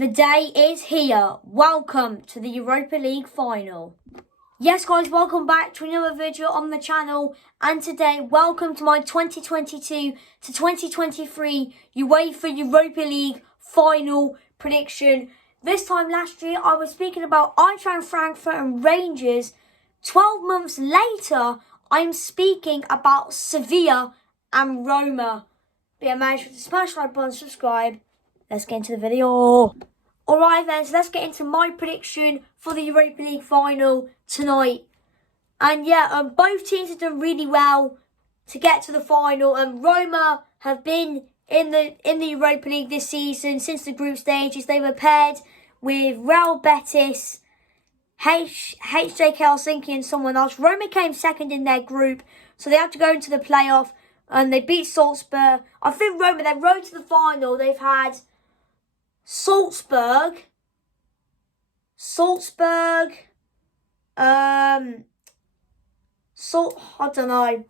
The day is here. Welcome to the Europa League final. Yes guys, welcome back to another video on the channel, and today welcome to my 2022 to 2023 UEFA Europa League final prediction. This time last year I was speaking about Eintracht Frankfurt and Rangers. 12 months later I'm speaking about Sevilla and Roma. But yeah, make sure to smash the like button, subscribe. Let's get into the video. Alright then, so let's get into my prediction for the Europa League final tonight. And yeah, both teams have done really well to get to the final. Roma have been in the Europa League this season since the group stages. They were paired with Real Betis, HJK Helsinki and someone else. Roma came second in their group, so they had to go into the playoff. And they beat Salzburg. I think Roma, they rode to the final. They've had Salzburg, I don't know.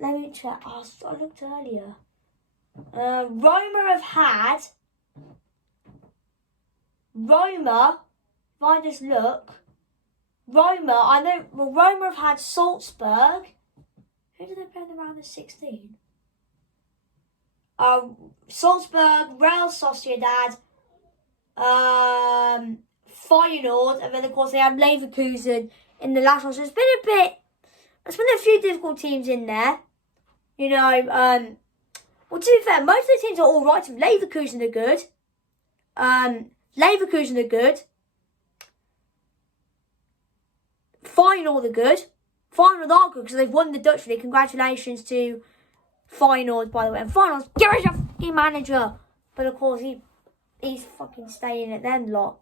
Let me check. Oh, I looked earlier. Roma, if I just look, Roma have had Salzburg. Who did they play in the round of 16? Salzburg, Real Sociedad, Feyenoord, and then of course they had Leverkusen in the last one. So there's been a few difficult teams in there. You know, well, to be fair, most of the teams are all right. Leverkusen are good. Feyenoord are good. Feyenoord are good because they've won the Dutch League. Congratulations to Feyenoord, by the way. And Feyenoord's get rid of your fucking manager. But of course, he's fucking staying at them lot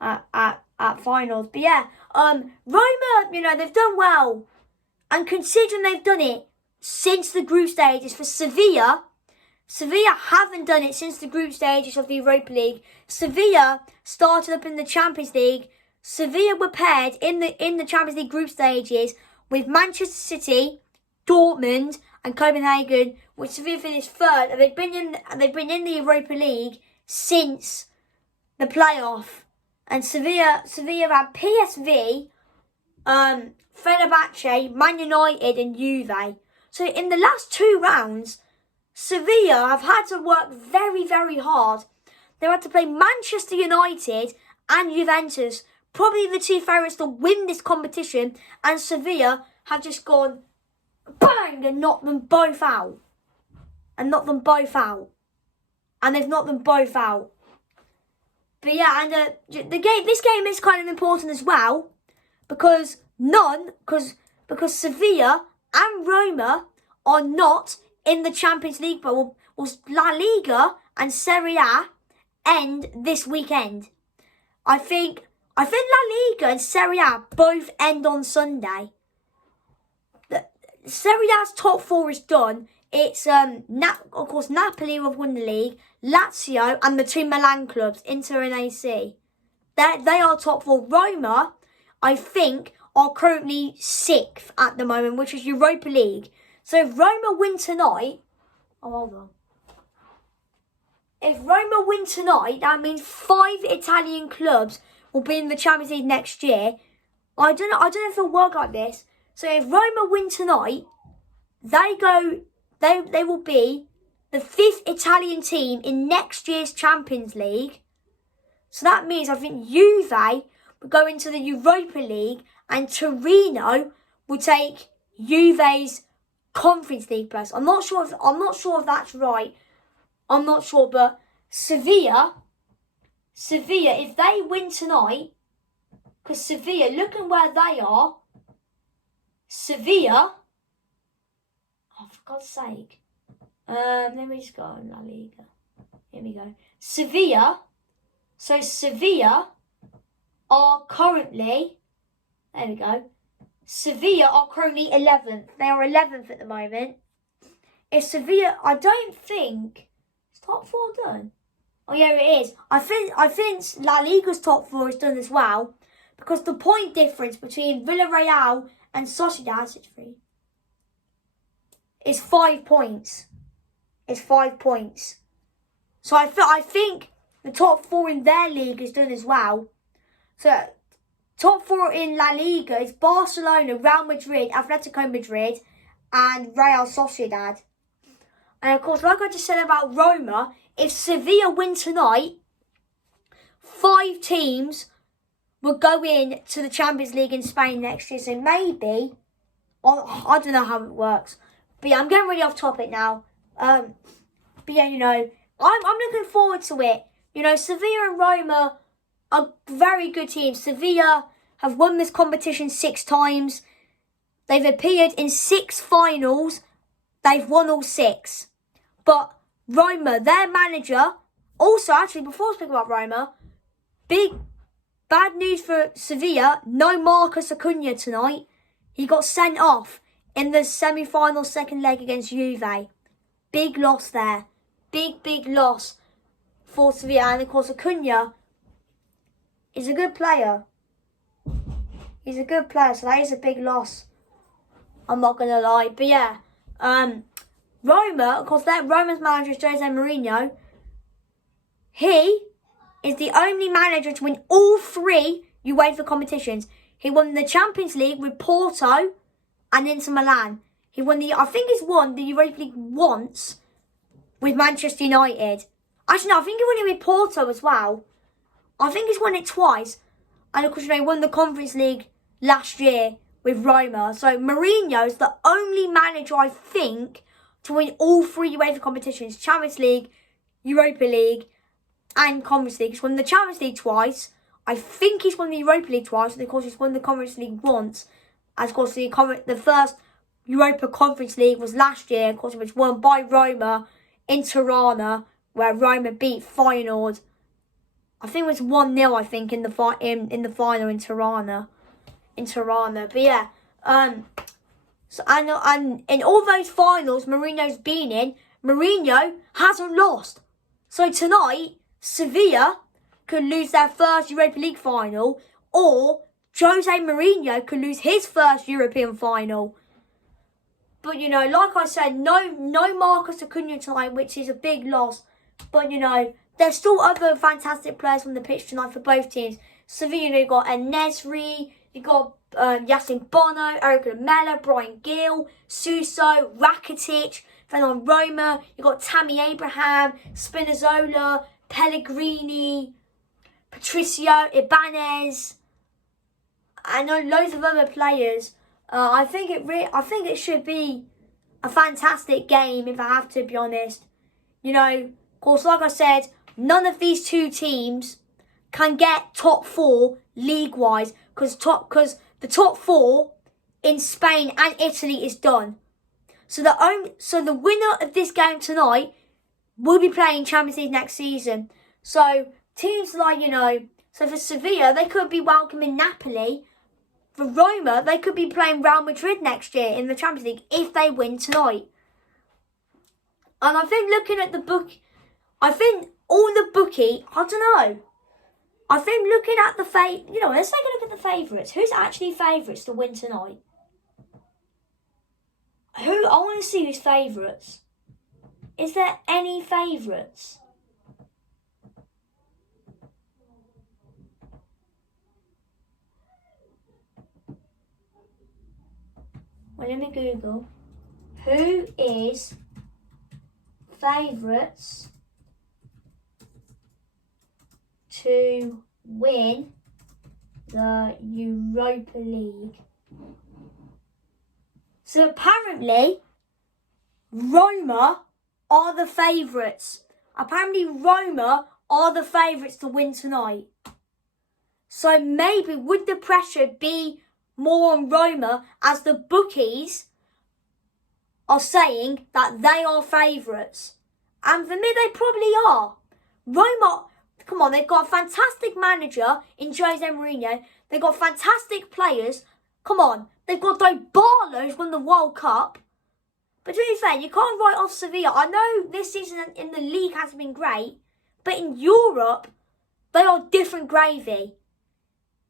at Feyenoord. But yeah, Roma, you know, they've done well. And considering they've done it since the group stages for Sevilla haven't done it since the group stages of the Europa League. Sevilla started up in the Champions League. Sevilla were paired in the Champions League group stages with Manchester City, Dortmund and Copenhagen, which Sevilla finished third, and they've been in the Europa League since the playoff. And Sevilla have had PSV, Fenerbahce, Man United and Juve. So in the last two rounds, Sevilla have had to work very, very hard. They had to play Manchester United and Juventus, probably the two favourites to win this competition, and Sevilla have just gone bang and knocked them both out. And they've knocked them both out. But yeah, and this game is kind of important as well, because Sevilla and Roma are not in the Champions League, but will La Liga and Serie A end this weekend. I think La Liga and Serie A both end on Sunday. Serie A's top four is done. It's of course Napoli have won the league, Lazio and the two Milan clubs, Inter and AC. They are top four. Roma, I think, are currently 6th at the moment, which is Europa League. So if Roma win tonight, If Roma win tonight, that means 5 Italian clubs will be in the Champions League next year. I don't know if it'll work like this. So if Roma win tonight, they will be the 5th Italian team in next year's Champions League. So that means I think Juve will go into the Europa League and Torino will take Juve's Conference League place. I'm not sure if that's right. I'm not sure, but Sevilla, if they win tonight, because Sevilla, looking where they are, Sevilla, oh, for God's sake. Let me just go on La Liga. Here we go. Sevilla are currently, there we go. Sevilla are currently 11th. They are 11th at the moment. If Sevilla, I don't think, is top 4 done? Oh yeah, it is. I think La Liga's top 4 is done as well, because the point difference between Villarreal and Sociedad is 5 points. So I think the top 4 in their league is done as well. So, top 4 in La Liga is Barcelona, Real Madrid, Atletico Madrid, and Real Sociedad. And of course, like I just said about Roma, if Sevilla win tonight, 5 teams will go in to the Champions League in Spain next year. So maybe, I don't know how it works. But yeah, I'm getting really off topic now. But yeah, you know, I'm looking forward to it. You know, Sevilla and Roma are very good teams. Sevilla have won this competition 6 times. They've appeared in 6 finals. They've won all 6. But Roma, their manager, also actually before I speak about Roma, bad news for Sevilla, no Marcus Acuna tonight. He got sent off in the semi-final second leg against Juve. Big loss there. Big loss for Sevilla. And of course Acuna is a good player. He's a good player, so that is a big loss. I'm not going to lie. But yeah, Roma, of course, Roma's manager is Jose Mourinho. He is the only manager to win all 3 UEFA competitions. He won the Champions League with Porto and Inter Milan. I think he's won the Europa League once with Manchester United. Actually, no, I think he won it with Porto as well. I think he's won it twice. And of course, you know, he won the Conference League last year with Roma. So Mourinho is the only manager, I think, to win all 3 UEFA competitions. Champions League, Europa League, and Conference League. He's won the Champions League twice. I think he's won the Europa League twice. And of course, he's won the Conference League once. As of course, the first Europa Conference League was last year. Of course, it was won by Roma in Tirana, where Roma beat Feyenoord. I think it was 1-0, I think, in the final in Tirana. But yeah, so and in all those finals Mourinho's been in, Mourinho hasn't lost. So tonight, Sevilla could lose their first Europa League final, or Jose Mourinho could lose his first European final. But you know, like I said, no Marcus Acuna tonight, which is a big loss. But you know, there's still other fantastic players on the pitch tonight for both teams. Sevilla, you got En-Nesyri, you got Yasin Bono, Eric Lamela, Brian Gill, Suso, Rakitic. Then on Roma, you got Tammy Abraham, Spinazzola, Pellegrini, Patricio, Ibanez, and loads of other players. I think it should be a fantastic game, if I have to be honest. You know, of course, like I said, none of these 2 teams can get top 4 league-wise because the top 4 in Spain and Italy is done. So the winner of this game tonight will be playing Champions League next season. So teams like, you know, so for Sevilla, they could be welcoming Napoli. For Roma, they could be playing Real Madrid next year in the Champions League if they win tonight. And I think looking at the book, I think all the bookie, I don't know. I think looking at the let's take a look at the favourites. Who's actually favourites to win tonight? I want to see who's favourites. Is there any favourites? Well, let me Google. Who is favourites to win the Europa League? So apparently, Roma are the favourites. Apparently, Roma are the favourites to win tonight. So maybe would the pressure be more on Roma, as the bookies are saying that they are favourites? And for me, they probably are. Roma, come on, they've got a fantastic manager in Jose Mourinho. They've got fantastic players. Come on, they've got Dybala, who's won the World Cup. But to be fair, you can't write off Sevilla. I know this season in the league hasn't been great, but in Europe, they are different gravy.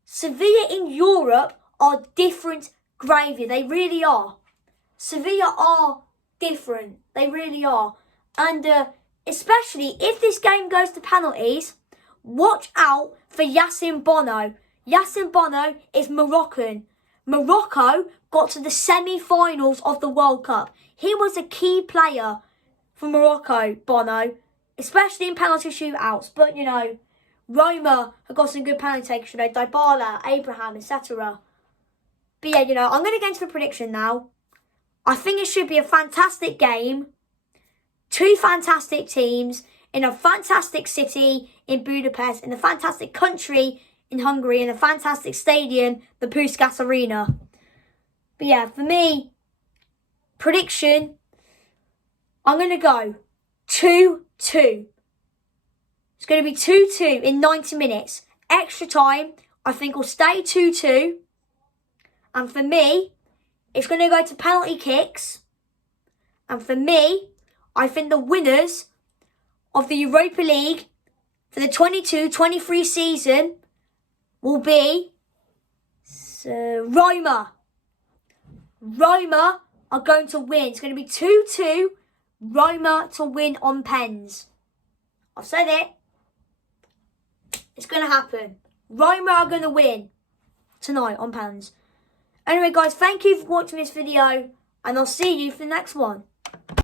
Sevilla in Europe are different gravy. They really are. Sevilla are different. They really are. And especially if this game goes to penalties, watch out for Yassine Bono. Yassine Bono is Moroccan. Morocco got to the semi-finals of the World Cup. He was a key player for Morocco, Bono, especially in penalty shootouts. But, you know, Roma have got some good penalty takers, you know, Dybala, Abraham, etc. But yeah, you know, I'm going to get into the prediction now. I think it should be a fantastic game. Two fantastic teams in a fantastic city in Budapest, in a fantastic country in Hungary, in a fantastic stadium, the Puskás Arena. But yeah, for me, prediction, I'm going to go 2-2. It's going to be 2-2 in 90 minutes. Extra time, I think will stay 2-2. And for me, it's going to go to penalty kicks. And for me, I think the winners of the Europa League for the 22-23 season will be Roma. Roma are going to win. It's going to be 2-2. Roma to win on pens. I've said it. It's going to happen. Roma are going to win tonight on pens. Anyway, guys, thank you for watching this video. And I'll see you for the next one.